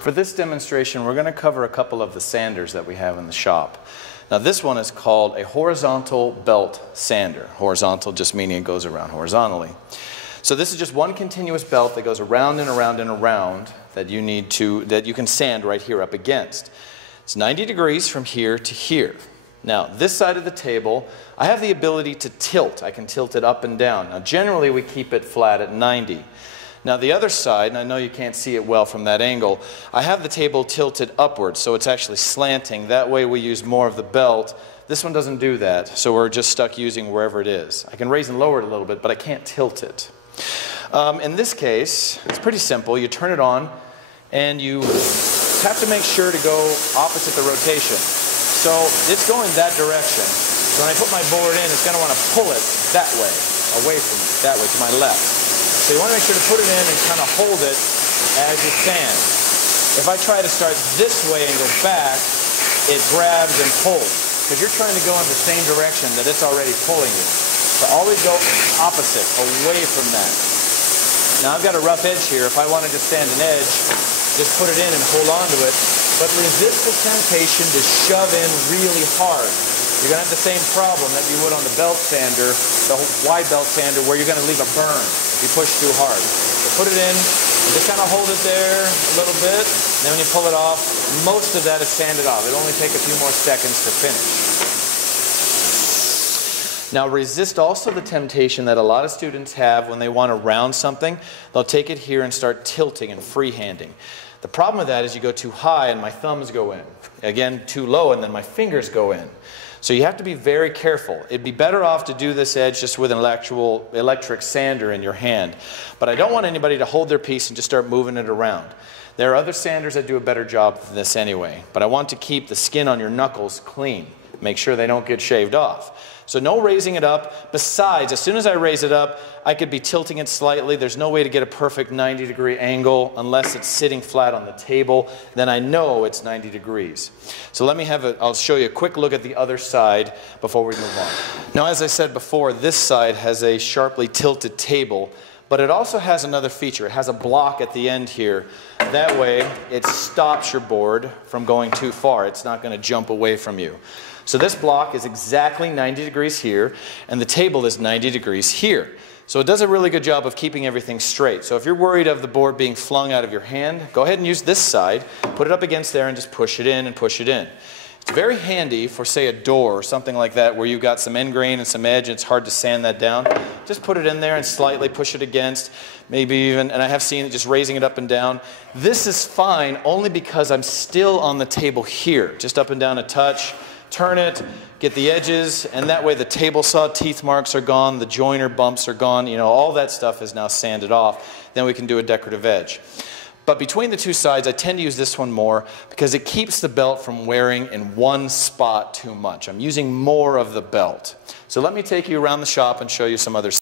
For this demonstration, we're going to cover a couple of the sanders that we have in the shop. Now this one is called a horizontal belt sander. Horizontal just meaning it goes around horizontally. So this is just one continuous belt that goes around and around and around that you can sand right here up against. It's 90 degrees from here to here. Now this side of the table, I have the ability to tilt. I can tilt it up and down. Now generally we keep it flat at 90. Now the other side, and I know you can't see it well from that angle, I have the table tilted upwards, so it's actually slanting. That way we use more of the belt. This one doesn't do that, so we're just stuck using wherever it is. I can raise and lower it a little bit, but I can't tilt it. In this case, it's pretty simple. You turn it on, and you have to make sure to go opposite the rotation. So it's going that direction. So when I put my board in, it's going to want to pull it that way, away from me, that way, to my left. So you want to make sure to put it in and kind of hold it as you sand. If I try to start this way and go back, it grabs and pulls. Because you're trying to go in the same direction that it's already pulling you. So always go opposite, away from that. Now I've got a rough edge here. If I wanted to sand an edge, just put it in and hold on to it. But resist the temptation to shove in really hard. You're going to have the same problem that you would on the belt sander, the wide belt sander, where you're going to leave a burn if you push too hard. So put it in, and just kind of hold it there a little bit, and then when you pull it off, most of that is sanded off. It'll only take a few more seconds to finish. Now resist also the temptation that a lot of students have when they want to round something. They'll take it here and start tilting and freehanding. The problem with that is you go too high and my thumbs go in. Again, too low and then my fingers go in. So you have to be very careful. It'd be better off to do this edge just with an actual electric sander in your hand. But I don't want anybody to hold their piece and just start moving it around. There are other sanders that do a better job than this anyway. But I want to keep the skin on your knuckles clean. Make sure they don't get shaved off. So no raising it up. Besides, as soon as I raise it up, I could be tilting it slightly. There's no way to get a perfect 90-degree angle unless it's sitting flat on the table. Then I know it's 90 degrees. So I'll show you a quick look at the other side before we move on. Now, as I said before, this side has a sharply tilted table, but it also has another feature. It has a block at the end here. That way, it stops your board from going too far. It's not going to jump away from you. So this block is exactly 90 degrees here, and the table is 90 degrees here. So it does a really good job of keeping everything straight. So if you're worried of the board being flung out of your hand, go ahead and use this side, put it up against there, and just push it in and push it in. It's very handy for, say, a door or something like that where you've got some end grain and some edge and it's hard to sand that down. Just put it in there and slightly push it against, maybe even, and I have seen it just raising it up and down. This is fine only because I'm still on the table here, just up and down a touch. Turn it, get the edges, and that way the table saw teeth marks are gone, the joiner bumps are gone, all that stuff is now sanded off. Then we can do a decorative edge. But between the two sides, I tend to use this one more because it keeps the belt from wearing in one spot too much. I'm using more of the belt. So let me take you around the shop and show you some other.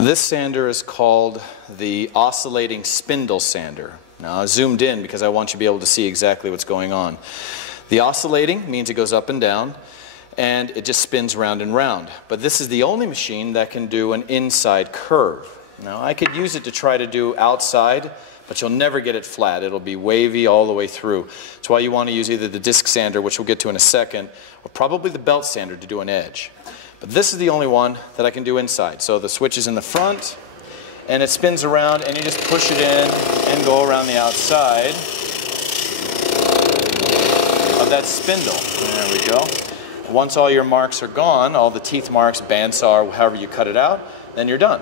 This sander is called the oscillating spindle sander. Now I zoomed in because I want you to be able to see exactly what's going on. The oscillating means it goes up and down and it just spins round and round. But this is the only machine that can do an inside curve. Now I could use it to try to do outside, but you'll never get it flat. It'll be wavy all the way through. That's why you want to use either the disc sander, which we'll get to in a second, or probably the belt sander to do an edge. But this is the only one that I can do inside. So the switch is in the front, and it spins around, and you just push it in and go around the outside of that spindle. There we go. Once all your marks are gone, all the teeth marks, bandsaw, however you cut it out, then you're done.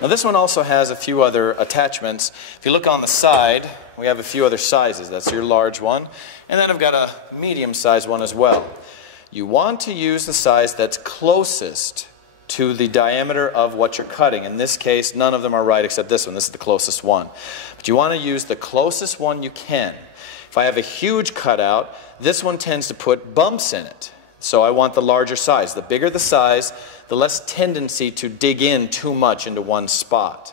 Now this one also has a few other attachments. If you look on the side, we have a few other sizes. That's your large one. And then I've got a medium-sized one as well. You want to use the size that's closest to the diameter of what you're cutting. In this case, none of them are right except this one. This is the closest one. But you want to use the closest one you can. If I have a huge cutout, this one tends to put bumps in it. So I want the larger size. The bigger the size, the less tendency to dig in too much into one spot.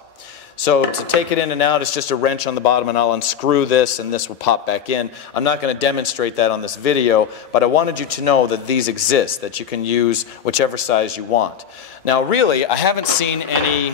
So to take it in and out, it's just a wrench on the bottom, and I'll unscrew this and this will pop back in. I'm not going to demonstrate that on this video, but I wanted you to know that these exist, that you can use whichever size you want. Now really, I haven't seen any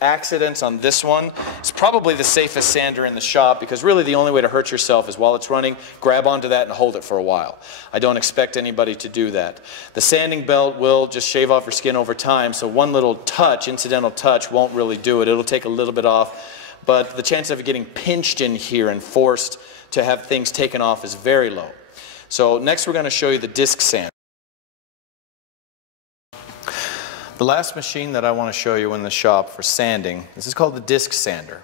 accidents on this one. It's probably the safest sander in the shop because really the only way to hurt yourself is while it's running, grab onto that and hold it for a while. I don't expect anybody to do that. The sanding belt will just shave off your skin over time, so one little touch, incidental touch, won't really do it. It'll take a little bit off, but the chance of it getting pinched in here and forced to have things taken off is very low. So next we're going to show you the disc sander. The last machine that I want to show you in the shop for sanding, this is called the disc sander.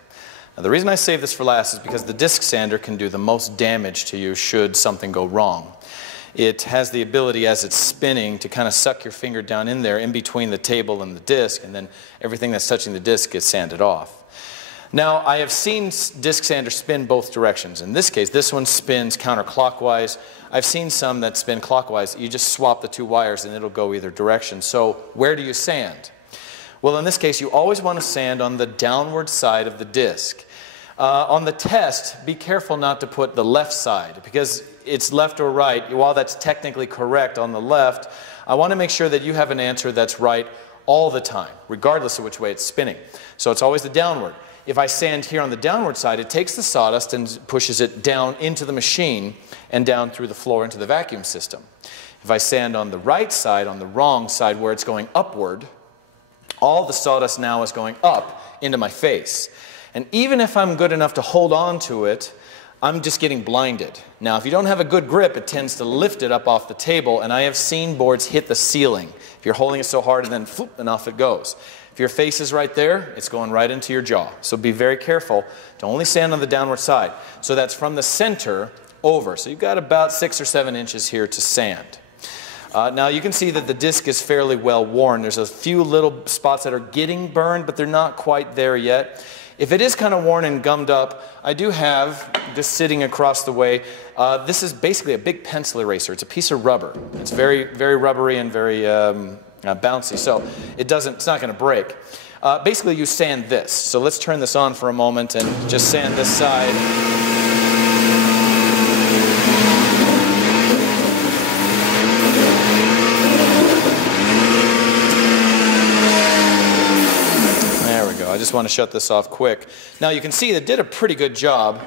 Now the reason I save this for last is because the disc sander can do the most damage to you should something go wrong. It has the ability as it's spinning to kind of suck your finger down in there in between the table and the disc, and then everything that's touching the disc gets sanded off. Now I have seen disc sanders spin both directions. In this case, this one spins counterclockwise. I've seen some that spin clockwise. You just swap the two wires and it'll go either direction. So where do you sand? Well, in this case, you always want to sand on the downward side of the disc. On the test, be careful not to put the left side because it's left or right. While that's technically correct on the left, I want to make sure that you have an answer that's right all the time, regardless of which way it's spinning. So it's always the downward. If I sand here on the downward side, it takes the sawdust and pushes it down into the machine and down through the floor into the vacuum system. If I sand on the right side, on the wrong side where it's going upward, all the sawdust now is going up into my face. And even if I'm good enough to hold on to it, I'm just getting blinded. Now, if you don't have a good grip, it tends to lift it up off the table, and I have seen boards hit the ceiling. If you're holding it so hard and then floop, and off it goes. If your face is right there, it's going right into your jaw. So be very careful to only sand on the downward side. So that's from the center over. So you've got about 6 or 7 inches here to sand. Now you can see that the disc is fairly well worn. There's a few little spots that are getting burned, but they're not quite there yet. If it is kind of worn and gummed up, I do have, just sitting across the way, this is basically a big pencil eraser. It's a piece of rubber. It's very, very rubbery and very bouncy, so it's not going to break. Basically, you sand this. So let's turn this on for a moment and just sand this side. I just want to shut this off quick. Now you can see it did a pretty good job.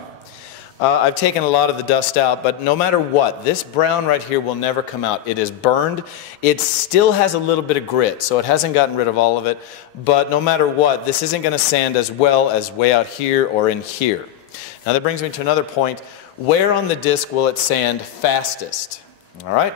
I've taken a lot of the dust out, but no matter what, this brown right here will never come out. It is burned. It still has a little bit of grit, so it hasn't gotten rid of all of it. But no matter what, this isn't going to sand as well as way out here or in here. Now that brings me to another point. Where on the disc will it sand fastest? All right.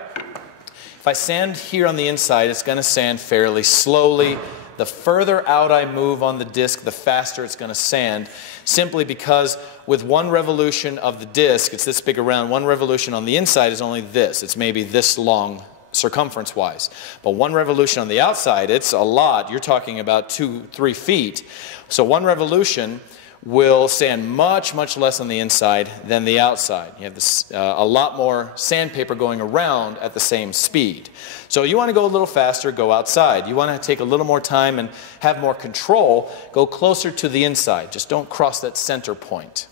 If I sand here on the inside, it's going to sand fairly slowly. The further out I move on the disc, the faster it's going to sand, simply because with one revolution of the disc, it's this big around, one revolution on the inside is only this. It's maybe this long circumference-wise. But one revolution on the outside, it's a lot. You're talking about 2-3 feet. So one revolution will sand much, much less on the inside than the outside. You have this, a lot more sandpaper going around at the same speed. So you want to go a little faster, go outside. You want to take a little more time and have more control, go closer to the inside. Just don't cross that center point.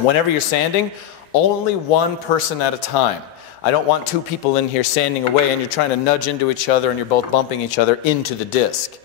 Whenever you're sanding, only one person at a time. I don't want 2 people in here sanding away and you're trying to nudge into each other and you're both bumping each other into the disc.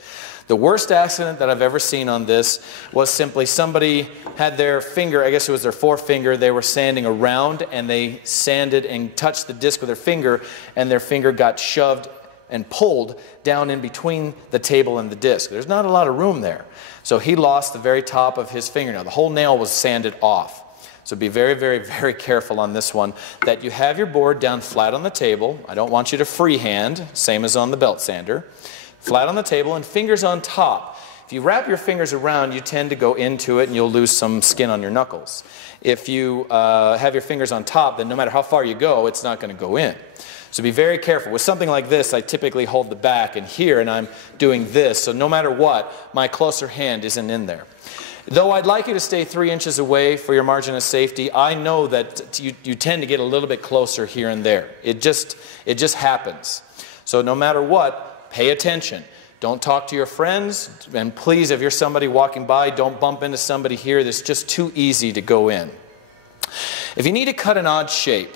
The worst accident that I've ever seen on this was simply somebody had their finger, I guess it was their forefinger, they were sanding around and they sanded and touched the disc with their finger and their finger got shoved and pulled down in between the table and the disc. There's not a lot of room there. So he lost the very top of his fingernail. The whole nail was sanded off. So be very, very, very careful on this one that you have your board down flat on the table. I don't want you to freehand, same as on the belt sander. Flat on the table and fingers on top. If you wrap your fingers around, you tend to go into it and you'll lose some skin on your knuckles. If you have your fingers on top, then no matter how far you go, it's not going to go in. So be very careful. With something like this, I typically hold the back and here, and I'm doing this. So no matter what, my closer hand isn't in there. Though I'd like you to stay 3 inches away for your margin of safety, I know that you tend to get a little bit closer here and there. It just happens. So no matter what, pay attention. Don't talk to your friends, and please, if you're somebody walking by, don't bump into somebody here that's just too easy to go in. If you need to cut an odd shape,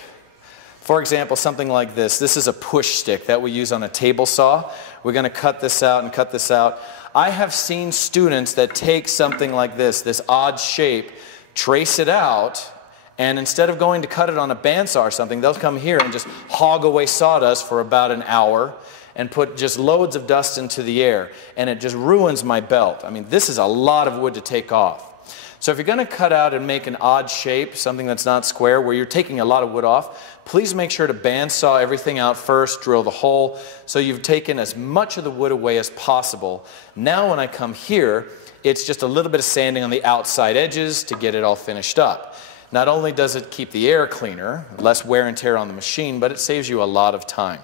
for example, something like this. This is a push stick that we use on a table saw. We're going to cut this out and cut this out. I have seen students that take something like this odd shape, trace it out, and instead of going to cut it on a bandsaw or something, they'll come here and just hog away sawdust for about an hour and put just loads of dust into the air, and it just ruins my belt. I mean, this is a lot of wood to take off. So if you're going to cut out and make an odd shape, something that's not square, where you're taking a lot of wood off, please make sure to bandsaw everything out first, drill the hole, so you've taken as much of the wood away as possible. Now when I come here, it's just a little bit of sanding on the outside edges to get it all finished up. Not only does it keep the air cleaner, less wear and tear on the machine, but it saves you a lot of time.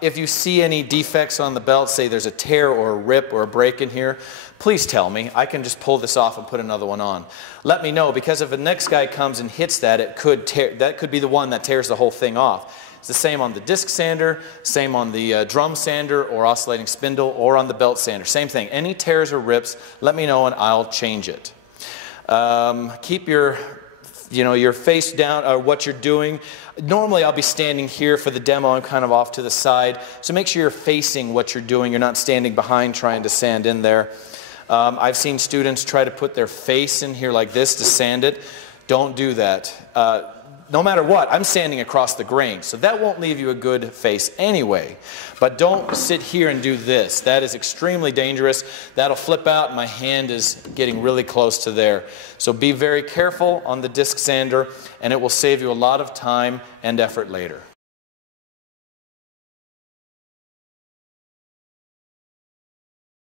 If you see any defects on the belt, say there's a tear or a rip or a break in here, please tell me. I can just pull this off and put another one on. Let me know, because if the next guy comes and hits that, it could tear, that could be the one that tears the whole thing off. It's the same on the disc sander, same on the drum sander or oscillating spindle, or on the belt sander. Same thing. Any tears or rips, let me know and I'll change it. Keep your face down, or what you're doing. Normally I'll be standing here for the demo. I'm kind of off to the side. So make sure you're facing what you're doing. You're not standing behind trying to sand in there. I've seen students try to put their face in here like this to sand it. Don't do that. No matter what, I'm sanding across the grain, so that won't leave you a good face anyway. But don't sit here and do this. That is extremely dangerous. That'll flip out, and my hand is getting really close to there. So be very careful on the disc sander, and it will save you a lot of time and effort later.